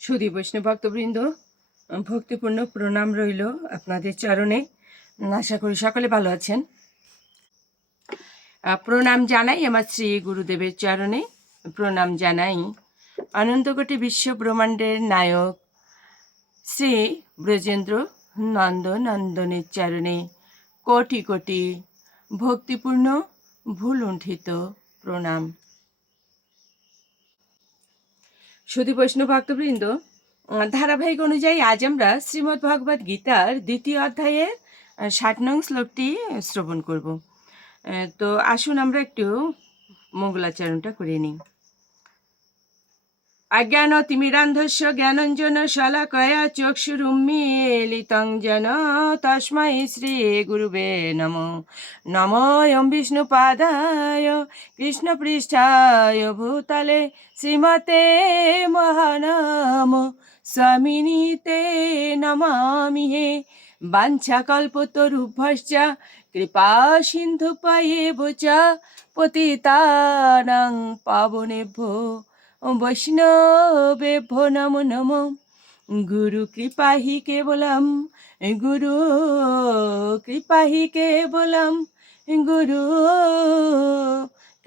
সুদী বৈষ্ণব ভক্তবৃন্দ ভক্তিপূর্ণ প্রণাম রইল আপনাদের চরণে। আশা করি সকলে ভালো আছেন। প্রণাম জানাই আমার শ্রী গুরুদেবের চরণে। প্রণাম জানাই অনন্তকোটি বিশ্ব ব্রহ্মাণ্ডের নায়ক শ্রী ব্রজেন্দ্র নন্দ নন্দনের চরণে কোটি কোটি ভক্তিপূর্ণ ভুলুণ্ঠিত প্রণাম। সুধী বৈষ্ণব ভক্তবৃন্দ ধারাবাহিক অনুযায়ী আজ আমরা শ্রীমদ্ ভগবদ গীতার দ্বিতীয় অধ্যায়ের ষাট নং শ্লোকটি শ্রবণ করব। তো আসুন আমরা একটু মঙ্গলাচরণটা করে নিই। অজ্ঞান তিমিরান্ধস্য জ্ঞানঞ্জন শলাকয়া চক্ষুরুন্মীলিতং যেন তস্मै শ্রী গুরুবে নম। নমোয়ং বিষ্ণুপাদায় কৃষ্ণপৃষ্ঠায় ভূতলে শ্রীমতে মহানাম। স্বামিনীতে নমামি হে। বাঞ্ছাকল্পতরুভ্যশ্চ কৃপা সিন্ধু পায়েব চ পতিতানাং পাবনেভ্যো। বৈষ্ণবেভ্যো নমো নমো গুরু কৃপা হি কেবলম গুরু কৃপা হি কেবলম গুরু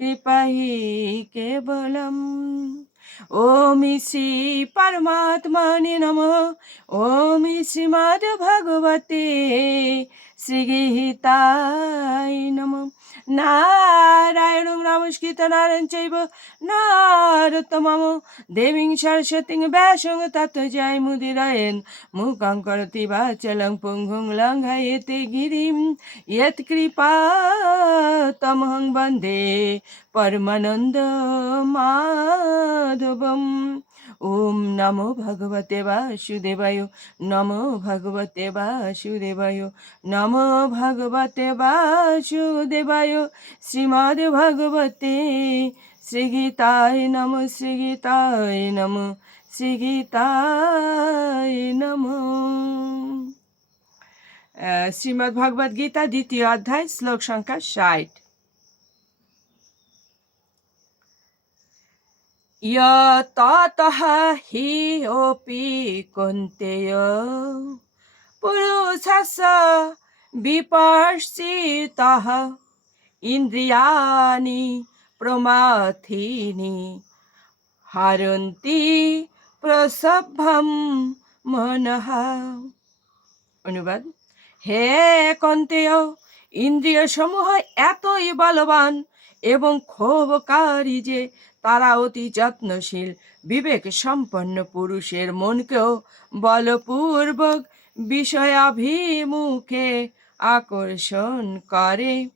কৃপা হি কেবলম শ্রী পরমাত্মনে নম ওম শ্রীমদ্ ভগবতে শ্রীগীতায় নম নারায়ণং নমস্কৃত নারায়ণ চৈব নারতমাম দেবীং সরস্বতীং ব্যাসং তত জয় মুদিরায়ণ মুখং করতি বাচলং পুঙ্গুং লঙ্ঘয়েতে গিরিম ইয়ৎ কৃপা তমহং বন্দে পরমানন্দ মাধবম ওম নম ভগবতে বাসুদেবায়, নম ভগবতে বাসুদেবায়, নম ভগবতে বাসুদেবায়, শ্রীমদ ভগবতে শ্রীগীতায় নম শ্রীগীতায় নম শ্রীগীতায় নম। শ্রীমদ্ ভগবদ্গীতা দ্বিতীয় অধ্যায়, শ্লোক সংখ্যা ষাট। ততঃ হি অপি কুন্তেয় পুরুষস্য বিপর্ষিতः ইন্দ্রিয়াণি প্রমাথিনি হারন্তি অনুবাদ হে কন্তেয় ইন্দ্রিয় সমূহ এতই বলবান এবং ক্ষোভকারী যে তারা অতি যত্নশীল। বিবেক সম্পন্ন পুরুষের মনকেও বলপূর্বক বিষয়াভিমুখে আকর্ষণ করে।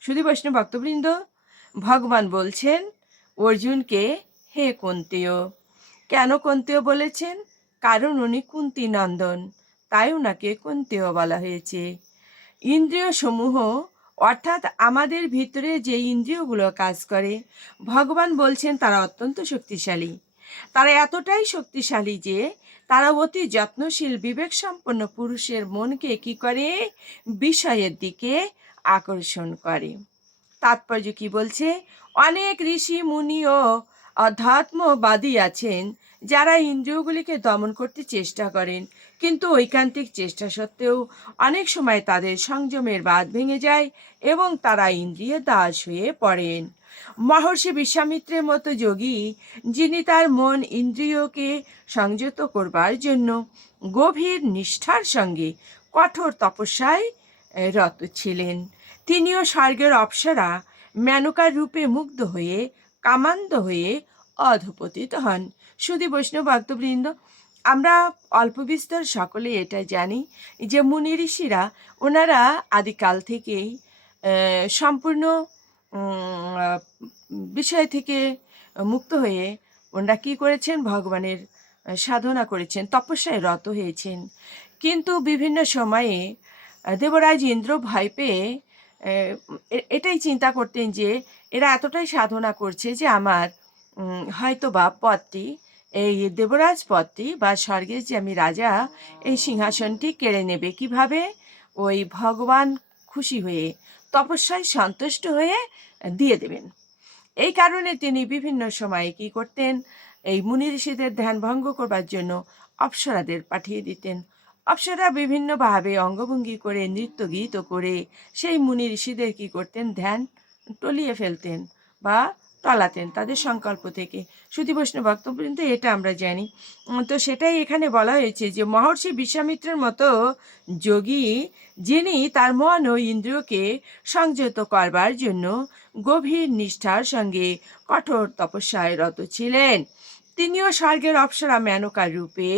শুধু বৈষ্ণব ভক্তবৃন্দ, ভগবান বলছেন, অর্জুনকে হে কুন্তেয়, কেন কুন্তেয় বলেছেন? কারণ উনি কুন্তি নন্দন, তাই ওনাকে কুন্তেয় বলা হয়েছে। ইন্দ্রিয় সমূহ অর্থাৎ আমাদের ভিতরে যে ইন্দ্রিয়গুলো কাজ করে, ভগবান বলছেন তারা অত্যন্ত শক্তিশালী। তারা এতটাই শক্তিশালী যে তারা অতি যত্নশীল বিবেক সম্পন্ন পুরুষের মনকে কি করে? বিষয়ের দিকে আকর্ষণ করে। তাৎপর্য কি বলছে? অনেক ঋষি, মুনি ও অধ্যাত্মবাদী আছেন যারা ইন্দ্রিয়গুলিকে দমন করতে চেষ্টা করেন। কিন্তু ঐকান্তিক চেষ্টা সত্ত্বেও অনেক সময় তাদের সংযমের বাঁধ ভেঙে যায় এবং তারা ইন্দ্রিয় দাস হয়ে পড়েন। মহর্ষি বিশ্বামিত্রের মতো যোগী, যিনি তার মন ইন্দ্রিয়কে সংযত করবার জন্য গভীর নিষ্ঠার সঙ্গে কঠোর তপস্যায় রত ছিলেন। তিনিও স্বর্গের অপ্সরা মেনকার রূপে মুগ্ধ হয়ে, কামান্দ হয়ে অধপতিত হন। শুধু বৈষ্ণব ভক্তবৃন্দ আমরা অল্প বিস্তর সকলে এটা জানি যে মুনি ঋষিরা ওনারা আদিকাল থেকেই সম্পূর্ণ বিষয় থেকে মুক্ত হয়ে ওনারা কী করেছেন? ভগবানের সাধনা করেছেন, তপস্যায় রত হয়েছেন। কিন্তু বিভিন্ন সময়ে দেবরাজ ইন্দ্র ভয় পেয়ে এটাই চিন্তা করতেন যে এরা এতটাই সাধনা করছে যে আমার হয়তো বা পদটি এই দেবরাজ পদটি বা স্বর্গের যে আমি রাজা, এই সিংহাসনটি কেড়ে নেবে কীভাবে? ওই ভগবান খুশি হয়ে, তপস্যায় সন্তুষ্ট হয়ে দিয়ে দেবেন। এই কারণে তিনি বিভিন্ন সময়ে কি করতেন? এই মুনি ঋষিদের ধ্যান ভঙ্গ করবার জন্য অপ্সরাদের পাঠিয়ে দিতেন। অপ্সরা বিভিন্নভাবে অঙ্গভঙ্গি করে নৃত্য গীত করে, সেই মুনি ঋষিদের কী করতেন? ধ্যান টলিয়ে ফেলতেন বা টলাতেন তাদের সংকল্প থেকে। শুধু বৈষ্ণব ভক্তবৃন্দ, এটা আমরা জানি। তো সেটাই এখানে বলা হয়েছে যে, মহর্ষি বিশ্বামিত্রের মতো যোগী, যিনি তার মন ও ইন্দ্রিয়কে সংযত করবার জন্য গভীর নিষ্ঠার সঙ্গে কঠোর তপস্যায় রত ছিলেন। তিনিও স্বর্গের অপ্সরা মেনকার রূপে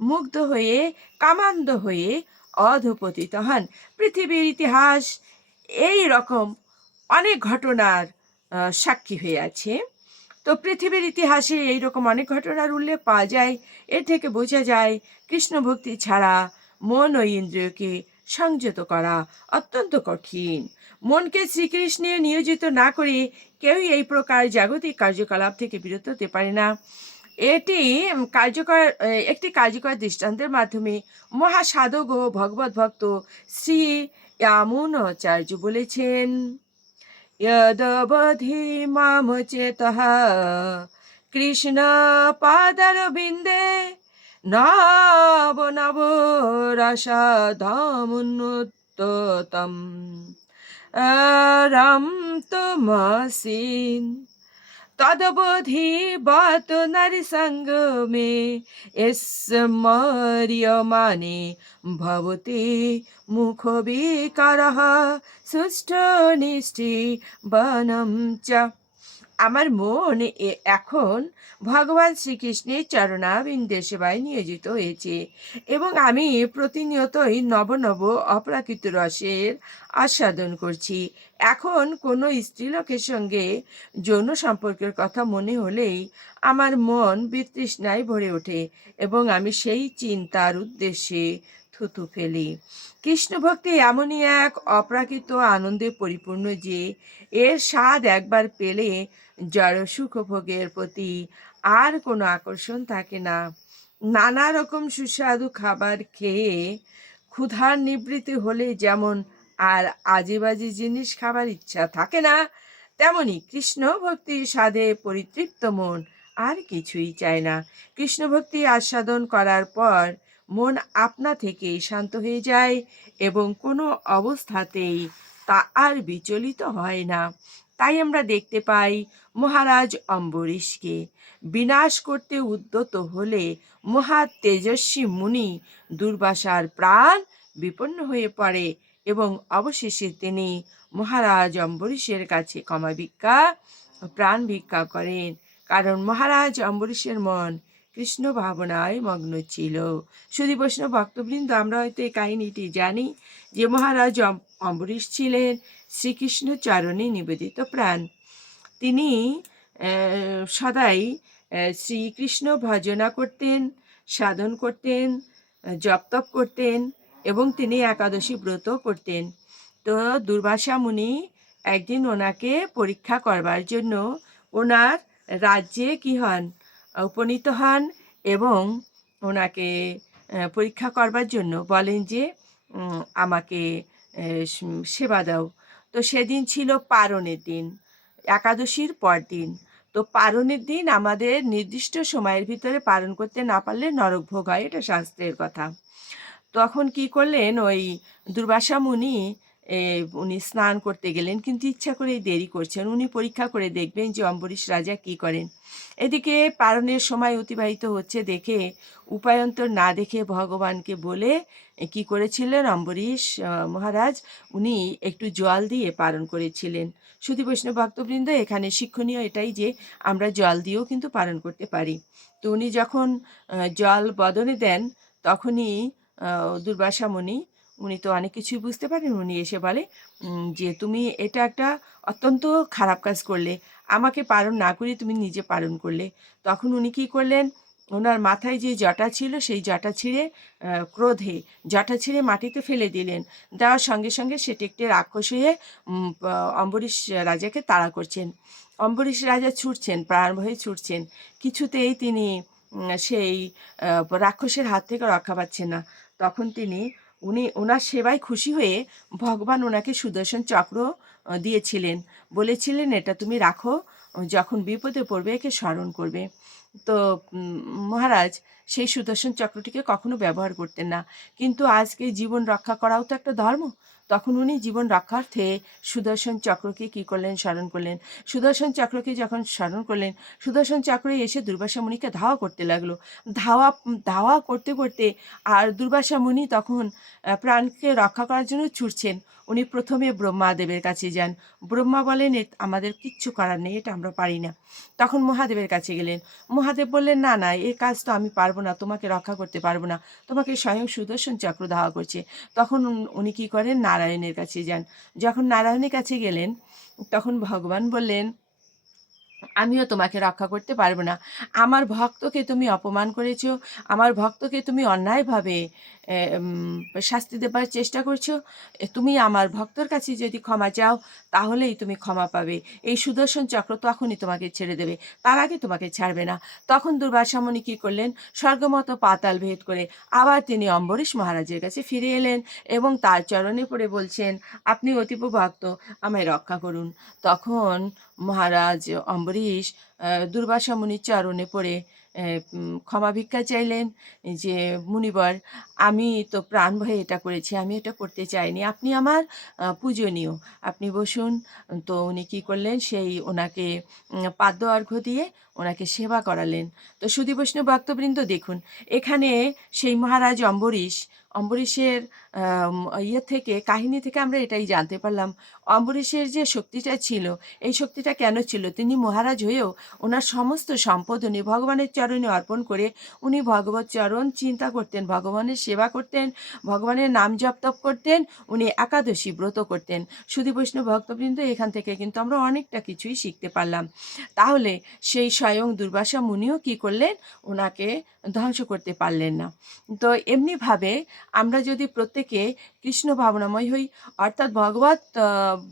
মুগ্ধ হয়ে কামান্ধ হয়ে অধপতিত হন। পৃথিবীর ইতিহাস এই রকম অনেক ঘটনার সাক্ষী হয়ে আছে। তো পৃথিবীর ইতিহাসে এই রকম অনেক ঘটনার উল্লেখ পাওয়া যায়। এর থেকে বোঝা যায় কৃষ্ণ ভক্তি ছাড়া মন ও ইন্দ্রিয়কে সংযত করা অত্যন্ত কঠিন। মনকে শ্রীকৃষ্ণে নিয়োজিত না করে কেউই এই প্রকার জাগতিক কার্যকলাপ থেকে বিরত হতে পারে না। এটি কার্যকর, একটি কার্যকর দৃষ্টান্তের মাধ্যমে মহাসাধক ও ভগবত ভক্ত শ্রী ইয়ামুনাচার্য বলেছেন। यदवधिमां चेतः कृष्णपादरविन्दे नव नव रसधामुन्नुतम् रं तमसीन् তদবধি বত নারী সঙ্গ মে স্মর্যমানে ভবতে মুখ বিকার সুষ্ঠ নিষ্ঠি বনম চ আমার মন এখন ভগবান শ্রীকৃষ্ণের চরণাবিন্দে সেবায় নিয়োজিত হয়েছে এবং আমি প্রতিনিয়তই নব নব অপ্রাকৃত রসের আস্বাদন করছি। এখন কোনো স্ত্রীলোকের সঙ্গে যৌন সম্পর্কের কথা মনে হলেই আমার মন বিতৃষ্ণায় ভরে ওঠে এবং আমি সেই চিন্তার উদ্দেশ্যে থুতু ফেলি। কৃষ্ণ ভক্তি এমনই এক অপ্রাকৃত আনন্দে পরিপূর্ণ যে এর স্বাদ একবার পেলে জড় সুখভোগের প্রতি আর কোনো আকর্ষণ থাকে না। নানা রকম সুস্বাদু খাবার খেয়ে ক্ষুধার নিবৃত্তি হলে যেমন আর আজেবাজে জিনিস খাবার ইচ্ছা থাকে না, তেমনি কৃষ্ণ ভক্তির স্বাদে পরিতৃপ্ত মন আর কিছুই চায় না। কৃষ্ণ ভক্তি আস্বাদন করার পর মন আপনা থেকেই শান্ত হয়ে যায় এবং কোনো অবস্থাতেই তা আর বিচলিত হয় না। তাই আমরা দেখতে পাই মহারাজ অম্বরীশকে বিনাশ করতে উদ্যত হলে মহা তেজস্বী মুনি দুর্বাসার প্রাণ বিপন্ন হয়ে পড়ে এবং অবশেষে তিনি মহারাজ অম্বরীশের কাছে ক্ষমা ভিক্ষা, প্রাণ ভিক্ষা করেন। কারণ মহারাজ অম্বরীশের মন কৃষ্ণ ভাবনায় মগ্ন ছিল। শুধু বৈষ্ণব ভক্তবৃন্দ আমরা হয়তো এই কাহিনীটি জানি যে মহারাজ অম্বরীশ ছিলেন শ্রীকৃষ্ণ চরণে নিবেদিত প্রাণ। তিনি সদাই শ্রীকৃষ্ণ ভজনা করতেন সাধন করতেন আহ, জপ তপ করতেন এবং তিনি একাদশী ব্রত করতেন। তো দুর্বাসা মুনি একদিন ওনাকে পরীক্ষা করবার জন্য ওনার রাজ্যে কি হন? উপনীত হন এবং ওনাকে পরীক্ষা করবার জন্য বলেন যে আমাকে সেবা দাও। তো সেদিন ছিল পারণের দিন, একাদশীর পর দিন। তো পারণের দিন আমাদের নির্দিষ্ট সময়ের ভিতরে পালন করতে না পারলে নরক ভোগ হয়, এটা শাস্ত্রের কথা। তখন কি করলেন ওই দুর্বাসা মুনি উনি স্নান করতে গেলেন কিন্তু ইচ্ছা করেই দেরি করছেন। উনি পরীক্ষা করে দেখবেন যে অম্বরীশ রাজা কি করেন। এদিকে পারণের সময় অতিবাহিত হচ্ছে দেখে উপায়ন্তর না দেখে ভগবানকে বলে কি করেছিলেন অম্বরীশ মহারাজ? উনি একটু জল দিয়ে পালন করেছিলেন। শুধু বৈষ্ণব ভক্তবৃন্দ এখানে শিক্ষণীয় এটাই যে আমরা জল দিয়েও কিন্তু পালন করতে পারি। তো উনি যখন জল বদনে দেন তখনই আহ, দুর্বাসা মুনি উনি তো অনেক কিছুই বুঝতে পারেন উনি এসে বলে যে তুমি এটা একটা অত্যন্ত খারাপ কাজ করলে। আমাকে পালন না করে তুমি নিজে পালন করলে। তখন উনি কি করলেন? ওনার মাথায় যে জটা ছিল, সেই জটা ছিঁড়ে ক্রোধে জটা ছিঁড়ে মাটিতে ফেলে দিলেন। দেওয়ার সঙ্গে সঙ্গে সেটি একটি রাক্ষস হয়ে অম্বরীশ রাজাকে তাড়া করছেন। অম্বরীশ রাজা ছুটছেন প্রাণ হয়ে ছুটছেন। কিছুতেই তিনি সেই রাক্ষসের হাত থেকে রক্ষা পাচ্ছেন না। তখন তিনি উনি ওনার সেবায় খুশি হয়ে ভগবান ওনাকে সুদর্শন চক্র দিয়েছিলেন। বলেছিলেন, এটা তুমি রাখো, যখন বিপদে পড়বে একে স্মরণ করবে। তো মহারাজ, সেই সুদর্শন চক্রটিকে কখনো ব্যবহার করতেন না। কিন্তু আজকে জীবন রক্ষা করাও তো একটা ধর্ম। তখন উনি জীবন রক্ষার্থে সুদর্শন চক্রকে কি করলেন? স্মরণ করলেন। সুদর্শন চক্রকে যখন স্মরণ করলেন, সুদর্শন চক্র এসে দুর্বাসা মুনিকে ধাওয়া করতে লাগল। ধাওয়া ধাওয়া করতে করতে আর দুর্বাসা মুনি তখন প্রাণকে রক্ষা করার জন্য ছুটছেন। উনি প্রথমে ব্রহ্মাদেবের কাছে যান। ব্রহ্মা বলেন, "এ, আমাদের কিচ্ছু করার নেই, এটা আমরা পারি না। তখন মহাদেবের কাছে গেলেন। মহাদেব বললেন, না না, এ কাজ তো আমি পারব না, তোমাকে রক্ষা করতে পারব না। তোমাকে স্বয়ং সুদর্শন চক্র ধাওয়া করছে। তখন উন- কী করেন নারায়ণের কাছে যান। যখন নারায়ণের কাছে গেলেন তখন ভগবান বললেন আমিও তোমাকে রক্ষা করতে পারব না। আমার ভক্তকে তুমি অপমান করেছ, আমার ভক্তকে তুমি অন্যায়ভাবে শাস্তি দেবার চেষ্টা করছ। তুমি আমার ভক্তর কাছে যদি ক্ষমা চাও, তাহলেই তুমি ক্ষমা পাবে। এই সুদর্শন চক্র তখনই তোমাকে ছেড়ে দেবে, তার আগে তোমাকে ছাড়বে না। তখন দুর্বাসামণি কী করলেন? স্বর্গমত পাতাল ভেদ করে আবার তিনি অম্বরীশ মহারাজের কাছে ফিরে এলেন এবং তার চরণে পড়ে বলছেন, আপনি অতীব ভক্ত, আমায় রক্ষা করুন। তখন মহারাজ অম্বরীশ দুর্বাসা মুনির চরণে পড়ে ক্ষমা ভিক্ষা চাইলেন যে, মুনিবর, আমি তো প্রাণ ভয়ে এটা করেছি, আমি এটা করতে চাইনি। আপনি আমার পূজনীয়। আপনি বসুন। তো উনি কী করলেন, সেই ওনাকে পাদ্য অর্ঘ্য দিয়ে ওনাকে সেবা করালেন। তো সুদী বৈষ্ণব ভক্তবৃন্দ দেখুন, এখানে সেই মহারাজ অম্বরীশ, অম্বরীশের ইয়ে থেকে, কাহিনী থেকে আমরা এটাই জানতে পারলাম। অম্বরীশের যে শক্তিটা ছিল, এই শক্তিটা কেন ছিল? তিনি মহারাজ হয়েও ওনার সমস্ত সম্পদ উনি ভগবানের চরণে অর্পণ করে উনি ভগবত চরণ চিন্তা করতেন, ভগবানের সেবা করতেন, ভগবানের নাম জপ তপ করতেন, উনি একাদশী ব্রত করতেন। সুধী বৈষ্ণব ভক্তবৃন্দ এখান থেকে কিন্তু আমরা অনেকটা কিছুই শিখতে পারলাম। তাহলে সেই স্বয়ং দুর্বাসা মুনিও কি করলেন? ওনাকে ধ্বংস করতে পারলেন না। তো এমনিভাবে আমরা যদি প্রত্যেকে কৃষ্ণ ভাবনাময় হই, অর্থাৎ ভগবত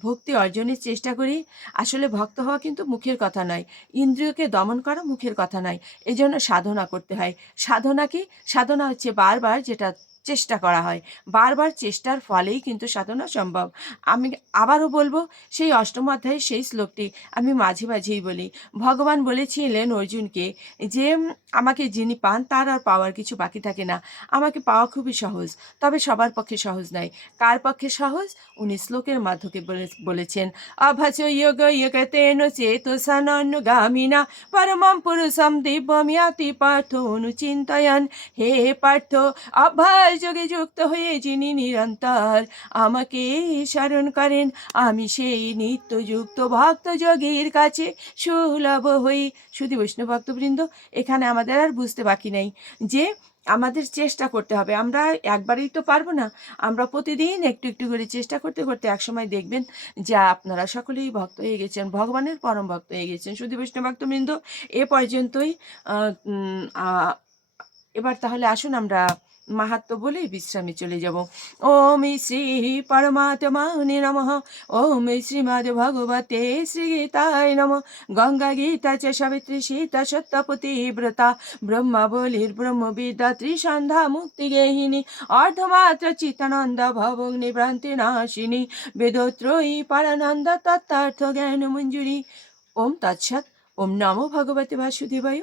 ভক্তি অর্জনের চেষ্টা করি, আসলে ভক্ত হওয়া কিন্তু মুখের কথা নয়। ইন্দ্রিয়কে দমন করা মুখের কথা নয়। এজন্য সাধনা করতে হয়। সাধনা কি? সাধনা হচ্ছে বারবার যেটা চেষ্টা করা হয়। বারবার চেষ্টার ফলেই কিন্তু সাধনা সম্ভব। আমি আবারও বলব, সেই অষ্টম অধ্যায়ের সেই শ্লোকটি আমি মাঝে মাঝেই বলি। ভগবান বলেছিলেন অর্জুনকে যে, আমাকে যিনি পান, তার আর পাওয়ার কিছু বাকি থাকে না। আমাকে পাওয়া খুবই সহজ, তবে সবার পক্ষে সহজ নয়। কার পক্ষে সহজ? উনি শ্লোকের মাধ্যমে বলে- বলেছেন, অভচ যোগ ইয়গতেন চেত সননুগামিনা, পরমম পুরুষম দিব্যম ইয়াতি পার্থ অনুচিন্তয়ন। হে পার্থ অভ্যাস যোগে যুক্ত হয়ে যিনি নিরন্তর আমাকে স্মরণ করেন, আমি সেই নিত্যযুক্ত ভক্ত যোগীর কাছে সুলভ হই। শুধু বৈষ্ণব ভক্তবৃন্দ, এখানে আমাদের আর বুঝতে বাকি নেই যে আমাদের চেষ্টা করতে হবে। আমরা একবারেই তো পারব না। আমরা প্রতিদিন একটু একটু করে চেষ্টা করতে করতে একসময় দেখবেন যে আপনারা সকলেই ভক্ত হয়ে গেছেন, ভগবানের পরম ভক্ত হয়ে গেছেন। শুধু বৈষ্ণব ভক্তবৃন্দ, এ পর্যন্তই। এবার তাহলে আসুন আমরা মাহাত্ম বলে বিশ্রামে চলে যাব। ওম শ্রী পরমাত্মা নমঃ। ওম শ্রীমদ ভগবতে শ্রী গীতায় নম। গঙ্গা গীতা চ সীতা সত্যপতি ব্রতা। ব্রহ্মা বলির ব্রহ্মবিদ্যা ত্রিসন্ধ্যা মুক্তি গেহিনী। অর্ধমাত্র চিতানন্দ ভবগ্নি ভ্রান্তি নাশিনী। বেদত্রয়ী পরানন্দ তত্ত্বার্থ জ্ঞান মঞ্জুরি ওম তৎসৎ। ওম নমো ভগবতে বাসুদেবায়।